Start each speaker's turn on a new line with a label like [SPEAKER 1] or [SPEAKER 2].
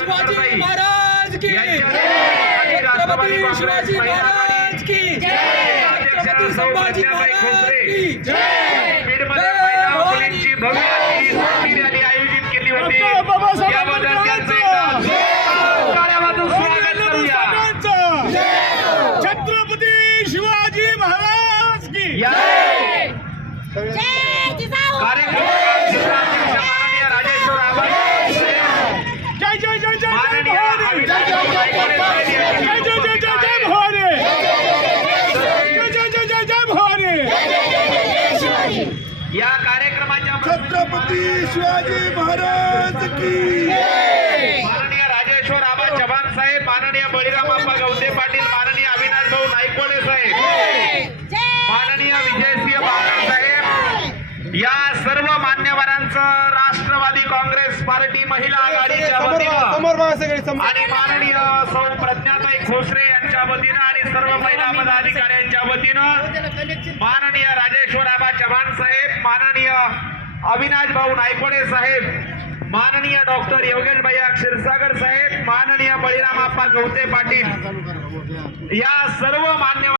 [SPEAKER 1] शिवाजी महाराज की छत्रपती शिवाजी महाराज की छत्रपती संभाजी महाराज की
[SPEAKER 2] मुलींची भव्य अशी रॅली आयोजित केली होती। याबद्दल त्यांचं एकदा टाळ्यावाजून स्वागत करूया।
[SPEAKER 3] छत्रपती शिवाजी महाराज की
[SPEAKER 2] कार्यक्रम माननीय राजेश्वर आबा
[SPEAKER 3] जय जय जय जय
[SPEAKER 2] माननीय
[SPEAKER 3] भवानी जय जय जय जय भवानी जय जय जय जय जय भवानी
[SPEAKER 2] या कार्यक्रमाच्या
[SPEAKER 3] छत्रपती शिवाजी महाराज की
[SPEAKER 2] माननीय राजेश्वर आबा चव्हाण साहेब, माननीय बळीराम आप्पा गवते पाटील, माननीय अविनाश भाऊ नाईकवाडे साहेब, माननीय विजयसिंह बाबर साहेब, या सर्व मान्यवरांचं राष्ट्रवादी काँग्रेस पार्टी महिला आघाडीच्या वतीनं आणि माननीय सौ प्रज्ञाताई खोसरे यांच्या वतीनं आणि सर्व महिला पदाधिकाऱ्यांच्या वतीनं माननीय राजेश्वर आबा चव्हाण साहेब, माननीय अविनाश भाऊ नाईकवाडे साहेब, माननीय डॉक्टर योगेश भैया क्षीरसागर साहेब, माननीय बळीराम आप्पा गवते पाटील, या सर्व मान्यवर